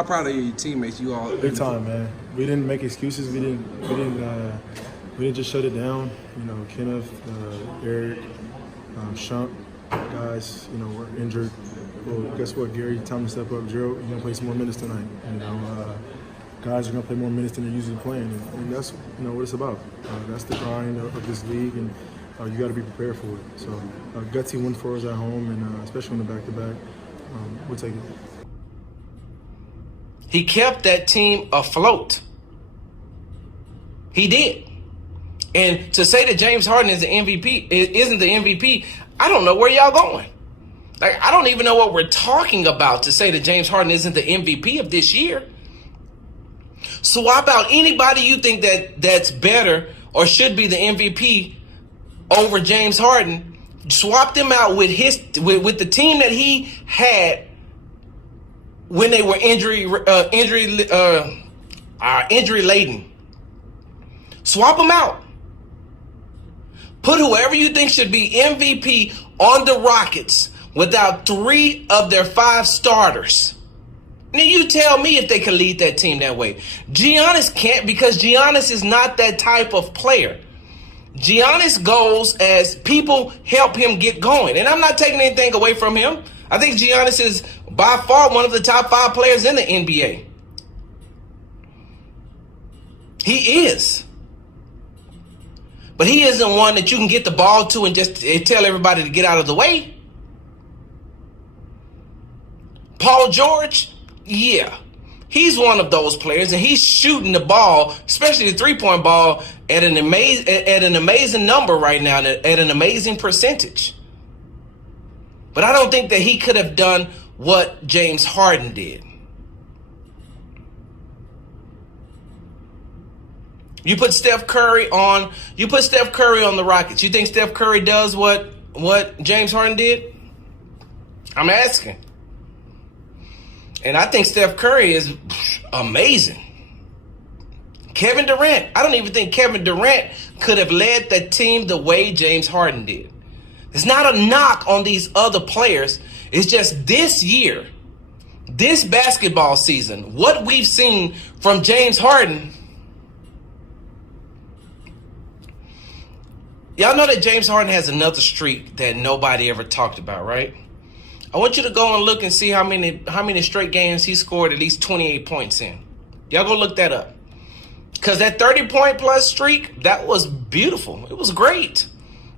How proud are your teammates? You all Big time, man. We didn't make excuses. We didn't just shut it down. You know, Kenneth, Eric, Shump, guys, you know, were injured. Well, guess what? Gary, time to step up. Gerald, you're gonna play some more minutes tonight. You know, guys are gonna play more minutes than they're usually playing, and that's what it's about. That's the grind of this league, and you got to be prepared for it. So, gutsy win for us at home, and especially on the back-to-back, we'll take it. He kept that team afloat. He did. And to say that James Harden is the MVP, isn't the MVP, I don't know where y'all going. Like, I don't even know what we're talking about to say that James Harden isn't the MVP of this year. Swap out anybody you think that's better or should be the MVP over James Harden. Swap them out with the team that he had when they were injury laden. Swap them out. Put whoever you think should be MVP on the Rockets without 3 of their 5 starters. Now you tell me if they can lead that team that way. Giannis can't, because Giannis is not that type of player. Giannis goes as people help him get going. And I'm not taking anything away from him. I think Giannis is by far one of the top 5 players in the NBA. He is. But he isn't one that you can get the ball to and just tell everybody to get out of the way. Paul George, yeah, he's one of those players, and he's shooting the ball, especially the three-point ball, at an amazing number right now, at an amazing percentage. But I don't think that he could have done what James Harden did. You put Steph Curry on the Rockets. You think Steph Curry does what James Harden did? I'm asking. And I think Steph Curry is amazing. Kevin Durant. I don't even think Kevin Durant could have led that team the way James Harden did. It's not a knock on these other players. It's just this year, this basketball season, what we've seen from James Harden. Y'all know that James Harden has another streak that nobody ever talked about, right? I want you to go and look and see how many straight games he scored at least 28 points in. Y'all go look that up. Because that 30-point plus streak, that was beautiful. It was great.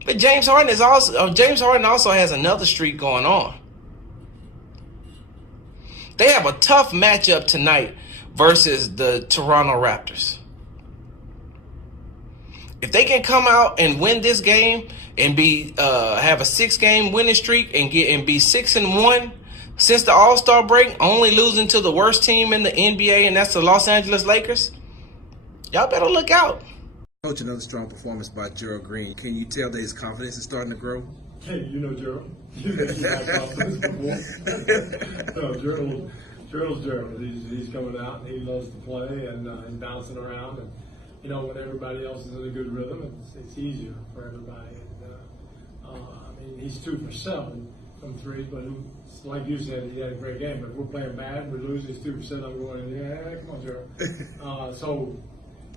But James Harden also has another streak going on. They have a tough matchup tonight versus the Toronto Raptors. If they can come out and win this game and have a 6-game winning streak and be 6-1 since the All-Star break, only losing to the worst team in the NBA, and that's the Los Angeles Lakers, y'all better look out. Coach, another strong performance by Gerald Green. Can you tell that his confidence is starting to grow? Hey, you know Gerald. He's had confidence before. No, Gerald's Gerald. He's coming out and he loves to play and he's bouncing around. And you know, when everybody else is in a good rhythm, it's easier for everybody. And I mean, he's 2 for 7 from 3, but like you said, he had a great game. But if we're playing bad, we lose. He's 2%. I'm going, yeah, come on, Gerald. So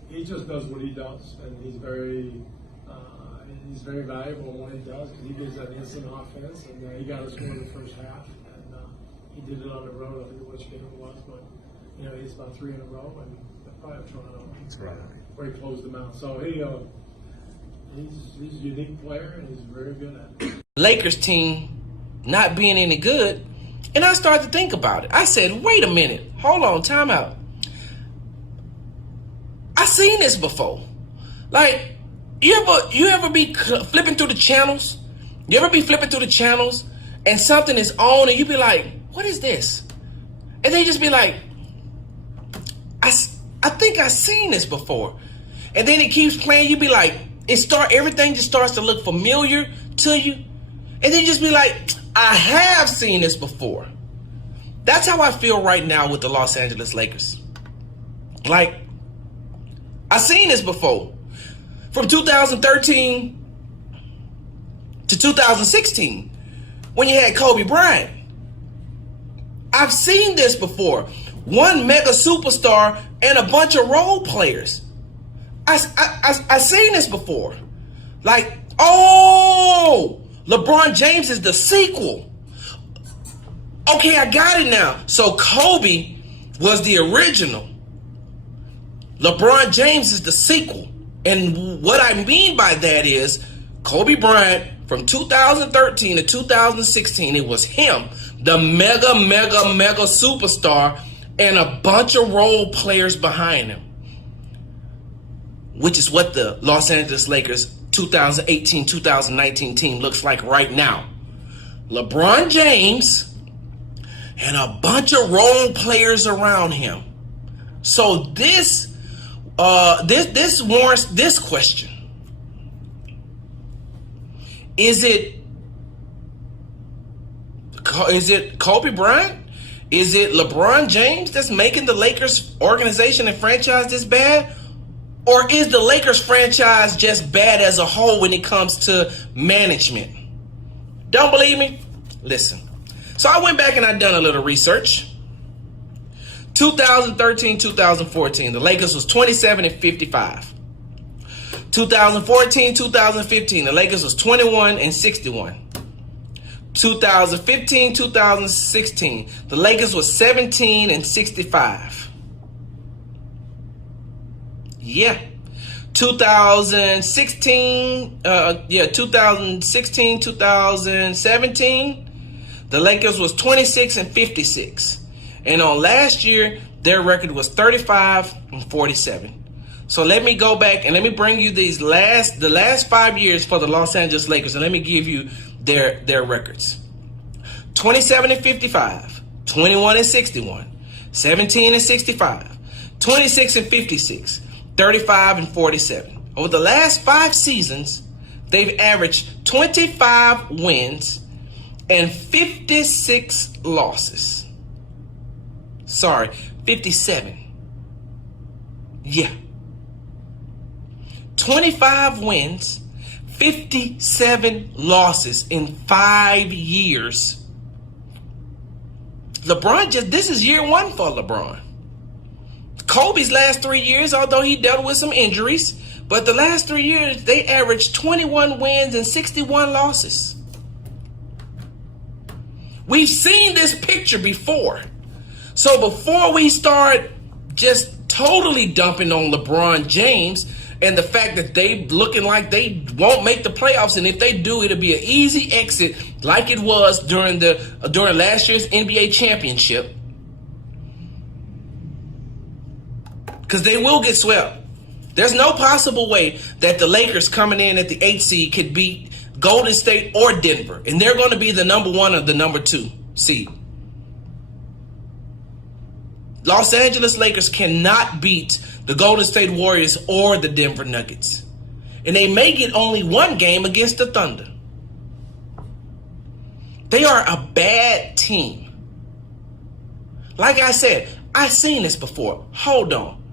he just does what he does, and he's very valuable in what he does because he gives that instant offense. And he got us one in the first half, and he did it on the road. I forget which game it was, but you know, he's about 3 in a row, and probably Toronto. That's right. Where he closed them out. So he's a unique player and he's very good at it. Lakers team not being any good, and I started to think about it. I said, wait a minute, hold on, time out. I seen this before. Like, you ever be flipping through the channels? You ever be flipping through the channels and something is on and you be like, what is this? And they just be like, I think I've seen this before. And then it keeps playing. You be like, everything just starts to look familiar to you. And then you just be like, I have seen this before. That's how I feel right now with the Los Angeles Lakers. Like, I've seen this before. From 2013 to 2016, when you had Kobe Bryant. I've seen this before. one mega superstar and a bunch of role players. I seen this before. Like, oh, LeBron James is the sequel. Okay, I got it now. So Kobe was the original. LeBron James is the sequel. And what I mean by that is Kobe Bryant from 2013 to 2016, it was him, the mega superstar, and a bunch of role players behind him, which is what the Los Angeles Lakers 2018-2019 team looks like right now. LeBron James and a bunch of role players around him. So this warrants this question. Is it Kobe Bryant? Is it LeBron James that's making the Lakers organization and franchise this bad? Or is the Lakers franchise just bad as a whole when it comes to management? Don't believe me? Listen. So I went back and I done a little research. 2013-2014, the Lakers was 27-55. 2014-2015, the Lakers was 21-61. 2015-2016, the Lakers was 17-65. Yeah. 2016-2017, the Lakers was 26-56. And on last year, their record was 35-47. So let me go back and let me bring you the last 5 years for the Los Angeles Lakers, and let me give you their records. 27-55, 21-61, 17-65, 26-56, 35-47. Over the last 5 seasons, they've averaged 25 wins and 56 losses. Sorry, 57. Yeah. 25 wins, 57 losses in 5 years. This is year one for LeBron. Kobe's last 3 years, although he dealt with some injuries, but the last 3 years, they averaged 21 wins and 61 losses. We've seen this picture before. So before we start just totally dumping on LeBron James and the fact that they looking like they won't make the playoffs, and if they do, it'll be an easy exit like it was during last year's NBA championship, because they will get swept. There's no possible way that the Lakers coming in at the 8th seed could beat Golden State or Denver, and they're going to be the number 1 or the number 2 seed. Los Angeles Lakers cannot beat the Golden State Warriors or the Denver Nuggets. And they may get only one game against the Thunder. They are a bad team. Like I said, I've seen this before. Hold on.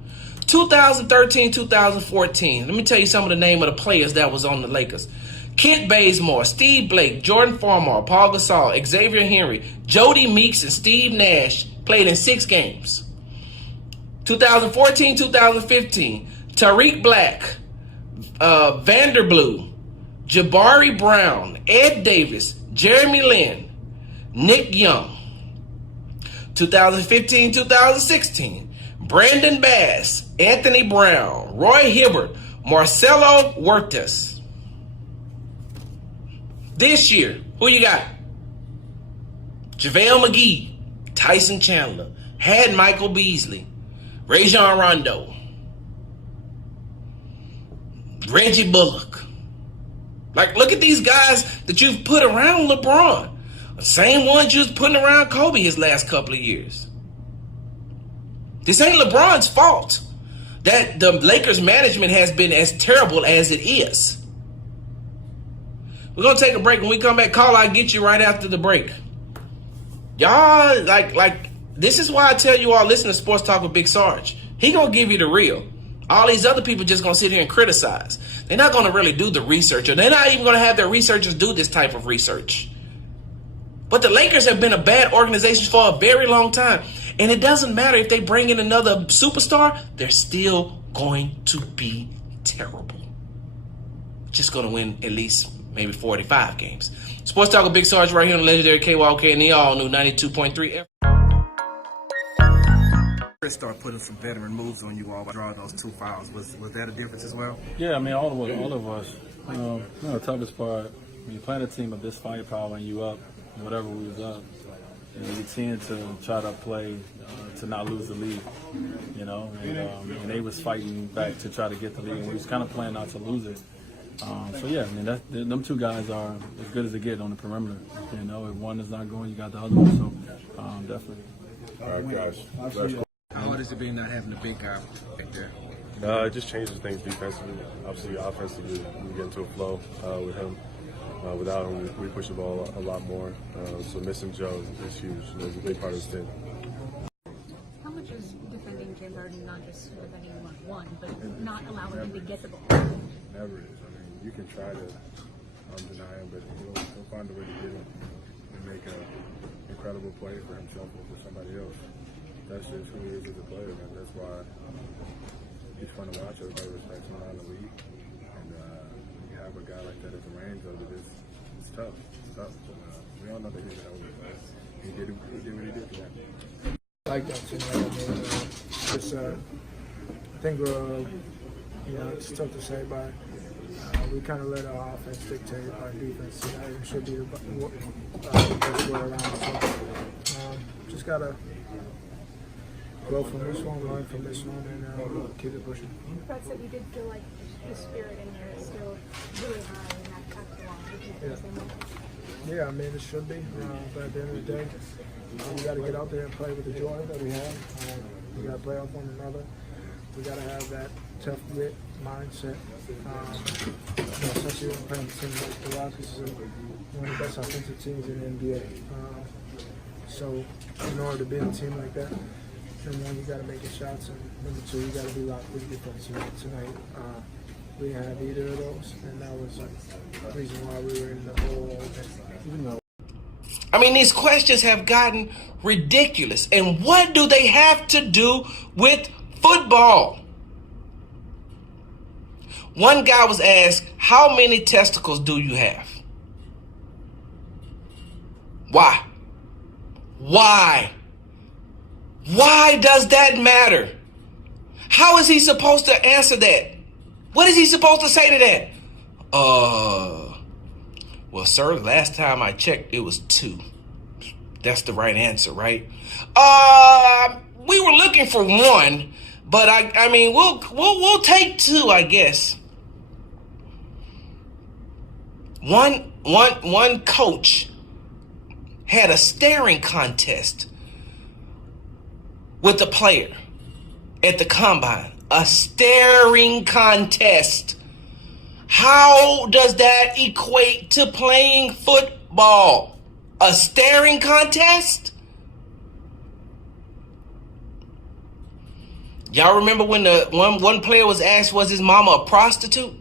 2013-2014. Let me tell you some of the name of the players that was on the Lakers. Kent Bazemore, Steve Blake, Jordan Farmar, Paul Gasol, Xavier Henry, Jody Meeks, and Steve Nash played in 6 games. 2014-2015, Tariq Black, Vanderblue, Jabari Brown, Ed Davis, Jeremy Lin, Nick Young. 2015-2016, Brandon Bass, Anthony Brown, Roy Hibbert, Marcelo Huertas. This year, who you got? JaVale McGee, Tyson Chandler, had Michael Beasley, Rajon Rondo, Reggie Bullock. Like, look at these guys that you've put around LeBron. The same ones you was putting around Kobe his last couple of years. This ain't LeBron's fault that the Lakers management has been as terrible as it is. We're going to take a break. When we come back, call, I'll get you right after the break. Y'all, like, this is why I tell you all, listen to Sports Talk with Big Sarge. He going to give you the real. All these other people just going to sit here and criticize. They're not going to really do the research, or they're not even going to have their researchers do this type of research. But the Lakers have been a bad organization for a very long time. And it doesn't matter if they bring in another superstar, they're still going to be terrible. Just going to win at least maybe 45 games. Sports Talk with Big Sarge right here on the legendary KYOK and the all-new 92.3 Start putting some veteran moves on you all by drawing those 2 fouls. Was that a difference as well? Yeah, I mean, all of us. The toughest part, when you're playing a team of this firepower and you up, whatever we was up, you tend to try to play to not lose the lead, and they was fighting back to try to get the lead, and we was kind of playing not to lose it. So yeah, I mean, them 2 guys are as good as they get on the perimeter. If one is not going, you got the other one. So definitely. All right, guys. How hard is it being not having a big guy back there? It just changes things defensively. Obviously, offensively, we get into a flow with him. Without him, we push the ball a lot more. So missing Joe is huge. It's a big part of the team. How much is defending James Harden not just defending him on one, but not allowing him to get the ball? Never is. I mean, you can try to deny him, but he'll find a way to get him and make an incredible play for himself or for somebody else. That's just who he is as a player, man. That's why he's fun to watch. Everybody respects him around the league. And when you have a guy like that at the reins of it, it's tough. It's tough. We all know that he's an elder. He did what he did for that. I like that too. I think it's tough to say, but we kind of let our offense dictate our defense. It should be the best way around. So just gotta grow from this one, learn from this one, and keep it pushing. Brett said you did feel like the spirit in here is still really high in that after long. Did you feel the same way? Yeah, I mean, it should be. But at the end of the day, we got to get out there and play with the joy that we have. We got to play off one another. We got to have that tough grit mindset. Especially when playing a team like the Rockets, is one of the best offensive teams in the NBA. So, in order to beat a team like that, number one, you got to make your shots, and number two, you got to be locked with defense. Tonight, we didn't have either of those, and that was the reason why we were in the hole. Even though I mean, these questions have gotten ridiculous. And what do they have to do with football? One guy was asked, how many testicles do you have? Why? Why? Why does that matter? How is he supposed to answer that? What is he supposed to say to that? Well, sir, last time I checked, it was 2. That's the right answer, right? We were looking for 1, but I mean, we'll take 2, I guess. One coach had a staring contest with a player at the combine. A staring contest. How does that equate to playing football? A staring contest? Y'all remember when the one player was asked, was his mama a prostitute?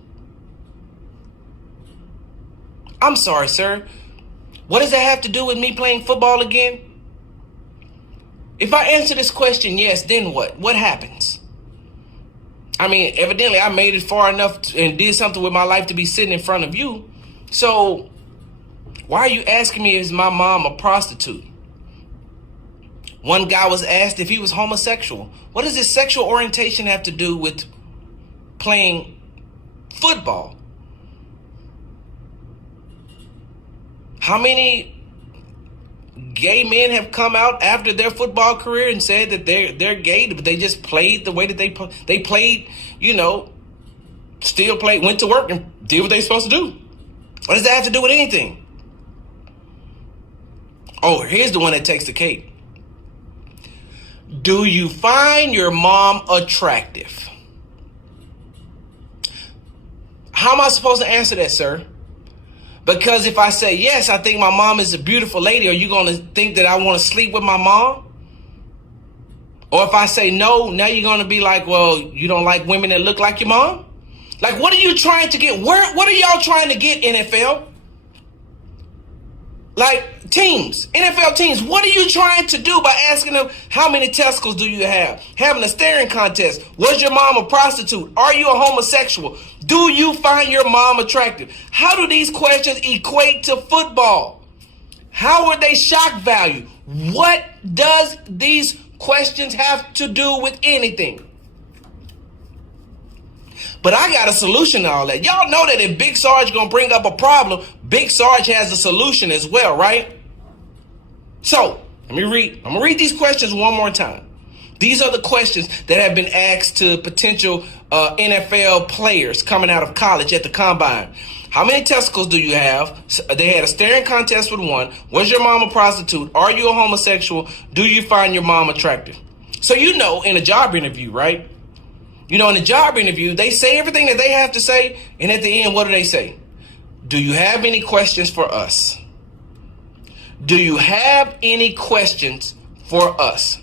I'm sorry, sir. What does that have to do with me playing football again? If I answer this question yes, then what? What happens? I mean, evidently I made it far enough and did something with my life to be sitting in front of you. So why are you asking me, is my mom a prostitute? One guy was asked if he was homosexual. What does his sexual orientation have to do with playing football? How many gay men have come out after their football career and said that they're gay, but they just played the way that they played, still played, went to work and did what they're supposed to do? What does that have to do with anything? Oh, here's the one that takes the cake. Do you find your mom attractive? How am I supposed to answer that, sir? Because if I say, yes, I think my mom is a beautiful lady, are you going to think that I want to sleep with my mom? Or if I say no, now you're going to be like, well, you don't like women that look like your mom? Like, what are you trying to get? What are y'all trying to get, NFL? Like teams, NFL teams, what are you trying to do by asking them how many testicles do you have? Having a staring contest. Was your mom a prostitute? Are you a homosexual? Do you find your mom attractive? How do these questions equate to football? How are they shock value? What does these questions have to do with anything? But I got a solution to all that. Y'all know that if Big Sarge gonna bring up a problem, Big Sarge has a solution as well, right? So, I'm gonna read these questions one more time. These are the questions that have been asked to potential NFL players coming out of college at the combine. How many testicles do you have? They had a staring contest with one. Was your mom a prostitute? Are you a homosexual? Do you find your mom attractive? So you know in a job interview, right? You know, in a job interview, they say everything that they have to say, and at the end, what do they say? Do you have any questions for us? Do you have any questions for us?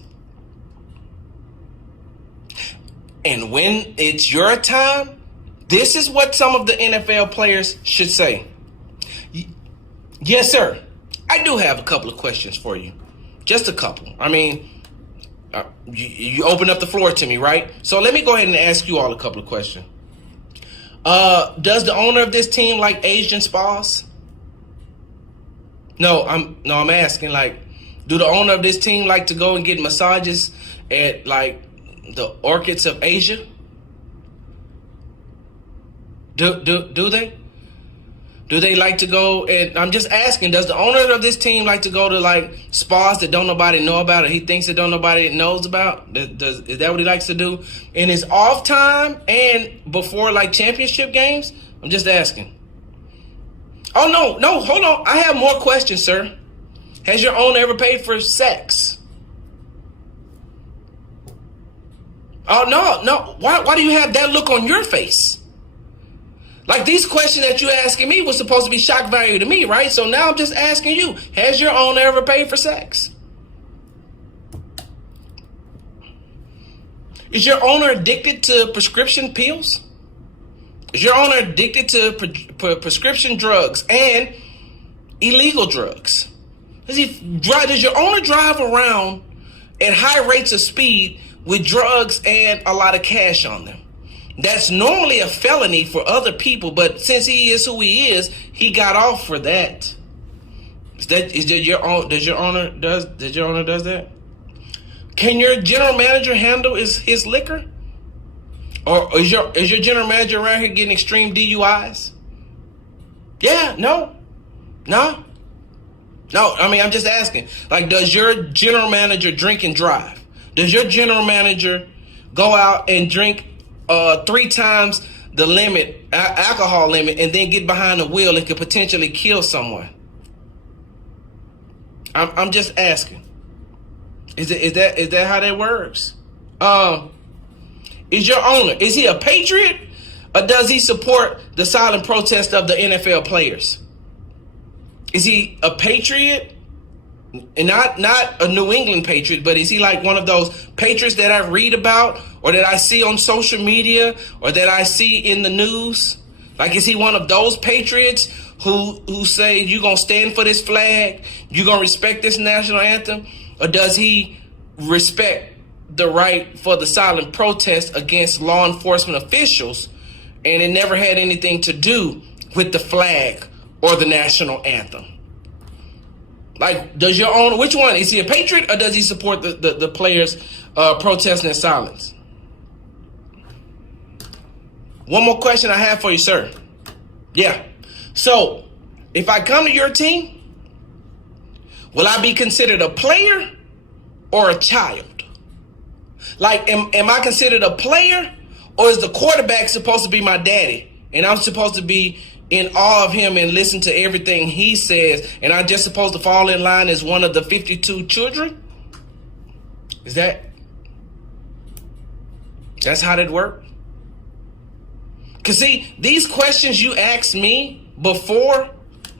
And when it's your time, this is what some of the NFL players should say. Yes, sir. I do have a couple of questions for you. Just a couple. I mean, you open up the floor to me, right? So let me go ahead and ask you all a couple of questions. Does the owner of this team like Asian spas? No, I'm asking, like, do the owner of this team like to go and get massages at, like, the orchids of Asia? Do they? Do they like to go, and I'm just asking, does the owner of this team like to go to, like, spas that don't nobody know about or he thinks that don't nobody knows about? Is that what he likes to do in his off time and before, like, championship games? I'm just asking. Oh, no, hold on. I have more questions, sir. Has your owner ever paid for sex? Oh, no. Why do you have that look on your face? Like, these questions that you asking me was supposed to be shock value to me, right? So now I'm just asking you, has your owner ever paid for sex? Is your owner addicted to prescription pills? Is your owner addicted to prescription drugs and illegal drugs? Does your owner drive around at high rates of speed with drugs and a lot of cash on them? That's normally a felony for other people, but since he is who he is, he got off for that. Does your owner does that? Can your general manager handle his liquor? Or is your general manager around here getting extreme DUIs? Yeah, no. I mean, I'm just asking. Like, does your general manager drink and drive? Does your general manager go out and drink 3 times the limit, alcohol limit, and then get behind the wheel and could potentially kill someone? I'm just asking. Is that how that works? Is your owner, is he a patriot, or does he support the silent protest of the NFL players? Is he a patriot? And not a New England Patriot, but is he like one of those patriots that I read about or that I see on social media or that I see in the news? Like, is he one of those patriots who say you're going to stand for this flag, you're going to respect this national anthem? Or does he respect the right for the silent protest against law enforcement officials and it never had anything to do with the flag or the national anthem? Like, does your owner, which one? Is he a patriot or does he support the players protesting in silence? One more question I have for you, sir. Yeah. So, if I come to your team, will I be considered a player or a child? Like, am I considered a player, or is the quarterback supposed to be my daddy and I'm supposed to be in awe of him and listen to everything he says, and I'm just supposed to fall in line as one of the 52 children? That's how that works? Because see, these questions you asked me before,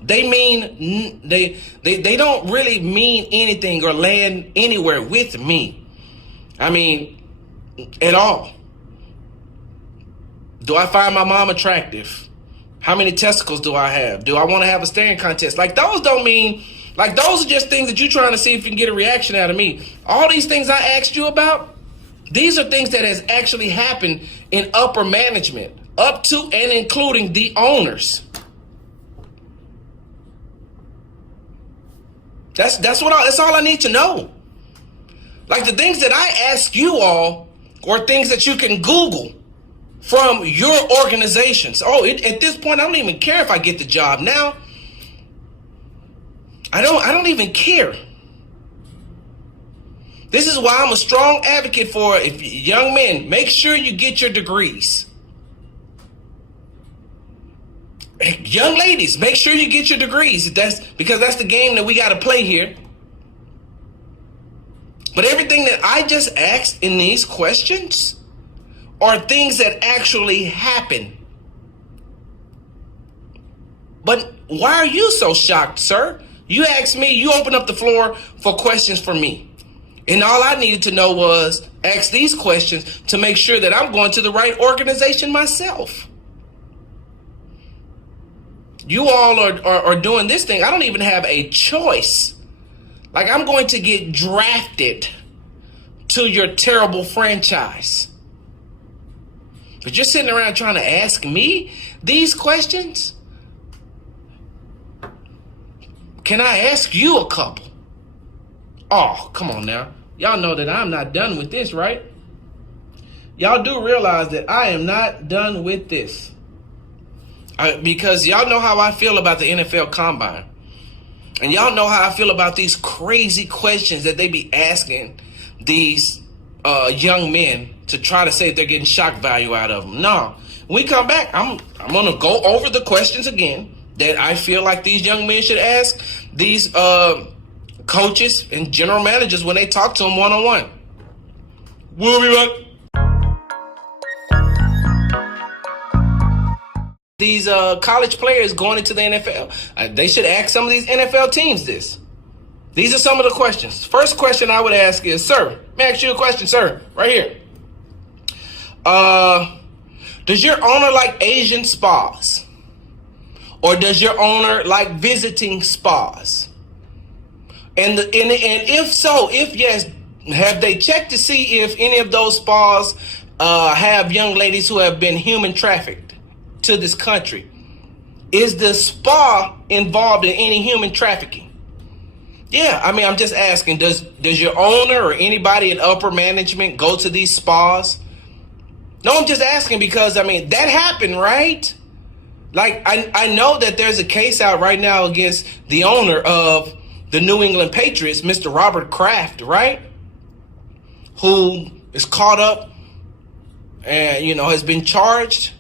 they mean, they don't really mean anything or land anywhere with me. I mean, at all. Do I find my mom attractive? How many testicles do I have? Do I want to have a staring contest? Like, those don't mean Like, those are just things that you're trying to see if you can get a reaction out of me. All these things I asked you about, these are things that has actually happened in upper management, up to and including the owners. That's all I need to know. Like, the things that I ask you all are things that you can Google from your organizations. At this point, I don't even care if I get the job now. I don't even care. This is why I'm a strong advocate for, if young men, make sure you get your degrees. Young ladies, make sure you get your degrees. Because that's the game that we got to play here. But everything that I just asked in these questions are things that actually happen. But why are you so shocked, sir? You asked me, you opened up the floor for questions for me. And all I needed to know was ask these questions to make sure that I'm going to the right organization myself. You all are doing this thing. I don't even have a choice. Like, I'm going to get drafted to your terrible franchise. But you're sitting around trying to ask me these questions? Can I ask you a couple? Oh, come on now. Y'all know that I'm not done with this, right? Y'all do realize that I am not done with this. Because y'all know how I feel about the NFL Combine. And y'all know how I feel about these crazy questions that they be asking these young men to try to say they're getting shock value out of them. No. When we come back, I'm going to go over the questions again that I feel like these young men should ask these coaches and general managers when they talk to them one-on-one. We'll be back. These college players going into the NFL, they should ask some of these NFL teams this. These are some of the questions. First question I would ask is, sir, let me ask you a question, sir, right here. Does your owner like Asian spas? Or does your owner like visiting spas? And if so, if yes, have they checked to see if any of those spas have young ladies who have been human trafficked to this country? Is the spa involved in any human trafficking? Yeah, I mean, I'm just asking, does your owner or anybody in upper management go to these spas? No, I'm just asking because, I mean, that happened, right? Like, I know that there's a case out right now against the owner of the New England Patriots, Mr. Robert Kraft, right? Who is caught up and, has been charged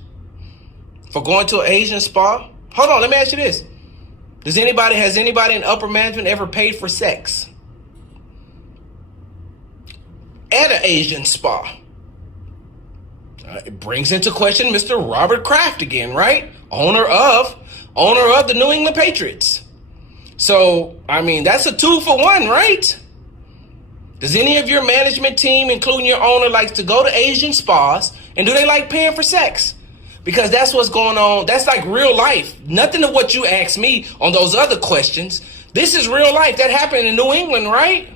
for going to an Asian spa. Hold on, let me ask you this. Has anybody in upper management ever paid for sex at an Asian spa? It brings into question Mr. Robert Kraft again, right? Owner of the New England Patriots. So, I mean, that's a 2-for-1, right? Does any of your management team, including your owner, likes to go to Asian spas? And do they like paying for sex? Because that's what's going on. That's like real life. Nothing of what you asked me on those other questions. This is real life. That happened in New England, right?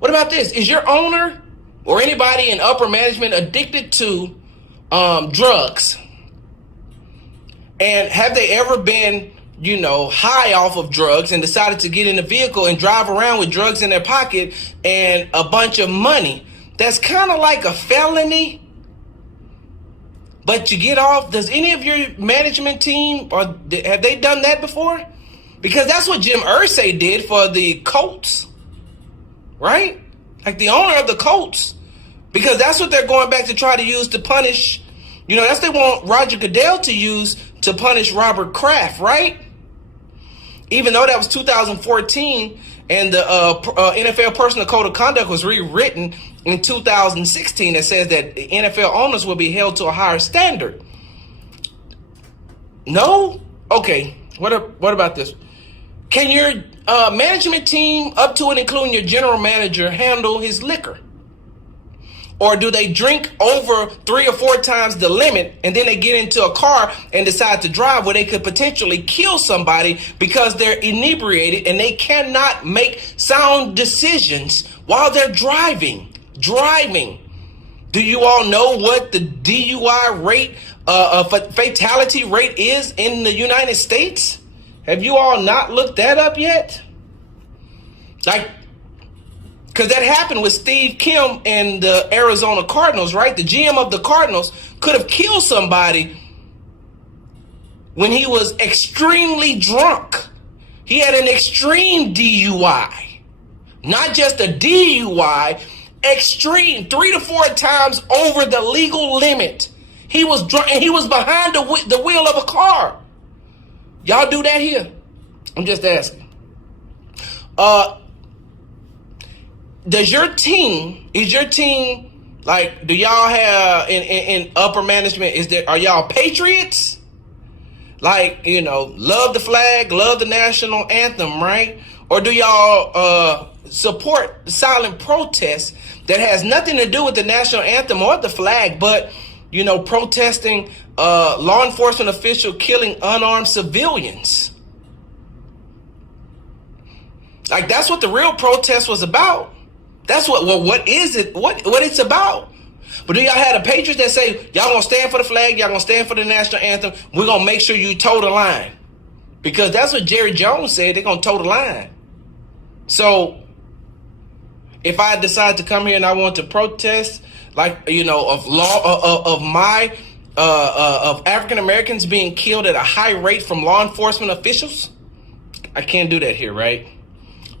What about this? Is your owner or anybody in upper management addicted to drugs? And have they ever been, high off of drugs and decided to get in a vehicle and drive around with drugs in their pocket and a bunch of money? That's kind of like a felony. But you get off. Does any of your management team, or have they done that before? Because that's what Jim Irsay did for the Colts, right? Like the owner of the Colts. Because that's what they're going back to try to use to punish. That's what they want Roger Goodell to use to punish Robert Kraft, right? Even though that was 2014 and the NFL Personal Code of Conduct was rewritten in 2016 that says that NFL owners will be held to a higher standard. No? Okay. What about this? Can your management team, up to and including your general manager, handle his liquor? Or do they drink over 3 or 4 times the limit and then they get into a car and decide to drive where they could potentially kill somebody because they're inebriated and they cannot make sound decisions while they're driving? Do you all know what the DUI rate, fatality rate is in the United States? Have you all not looked that up yet? Like, because that happened with Steve Kim and the Arizona Cardinals, right? The GM of the Cardinals could have killed somebody when he was extremely drunk. He had an extreme DUI. Not just a DUI, extreme, 3 to 4 times over the legal limit. He was drunk and he was behind the wheel of a car. Y'all do that here? I'm just asking. Is your team like, do y'all have in upper management, are y'all patriots? Like, you know, love the flag, love the national anthem, right? Or do y'all support silent protests that has nothing to do with the national anthem or the flag, but, you know, protesting law enforcement official killing unarmed civilians? Like, that's what the real protest was about. That's what is it? What it's about? But do y'all have the patriots that say, y'all gonna stand for the flag, y'all gonna stand for the national anthem, we're gonna make sure you toe the line? Because that's what Jerry Jones said, they're gonna toe the line. So if I decide to come here and I want to protest, like, you know, of African Americans being killed at a high rate from law enforcement officials, I can't do that here, right?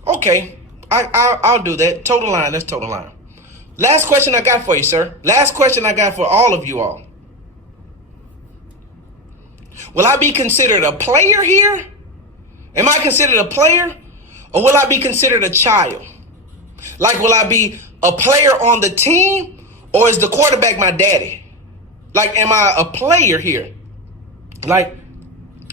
Okay. I'll do that. Total line. That's total line. Last question I got for you, sir. Last question I got for all of you all. Will I be considered a player here? Am I considered a player? Or will I be considered a child? Like, will I be a player on the team? Or is the quarterback my daddy? Like, am I a player here? Like,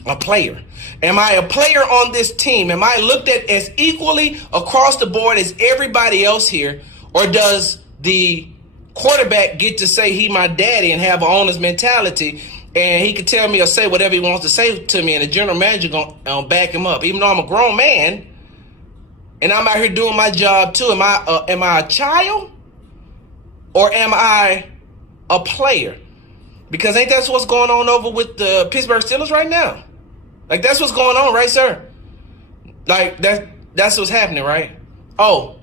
a player. Am I a player on this team? Am I looked at as equally across the board as everybody else here? Or does the quarterback get to say he my daddy and have an owner's mentality, and he can tell me or say whatever he wants to say to me, and the general manager gonna back him up, even though I'm a grown man and I'm out here doing my job too? Am I a child or am I a player? Because ain't that what's going on over with the Pittsburgh Steelers right now? Like, that's what's going on, right, sir? Like, that's what's happening, right? Oh,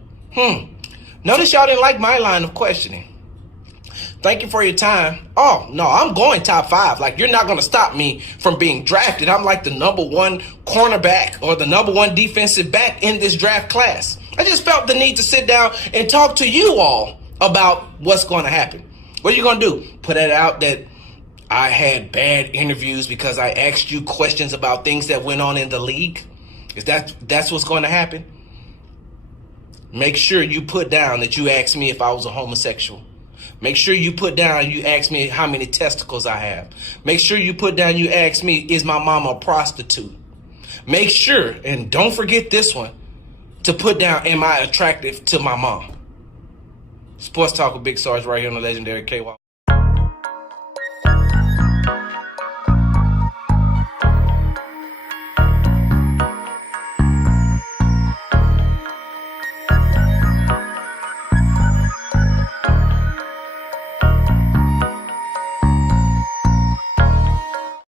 notice y'all didn't like my line of questioning. Thank you for your time. Oh, no, I'm going top 5. Like, you're not going to stop me from being drafted. I'm like the #1 cornerback or the #1 defensive back in this draft class. I just felt the need to sit down and talk to you all about what's going to happen. What are you going to do? Put it out that I had bad interviews because I asked you questions about things that went on in the league? Is that's what's going to happen? Make sure you put down that you asked me if I was a homosexual. Make sure you put down you asked me how many testicles I have. Make sure you put down you asked me, is my mama a prostitute? Make sure, and don't forget this one, to put down, am I attractive to my mom? Sports Talk with Big Sarge right here on the legendary KY.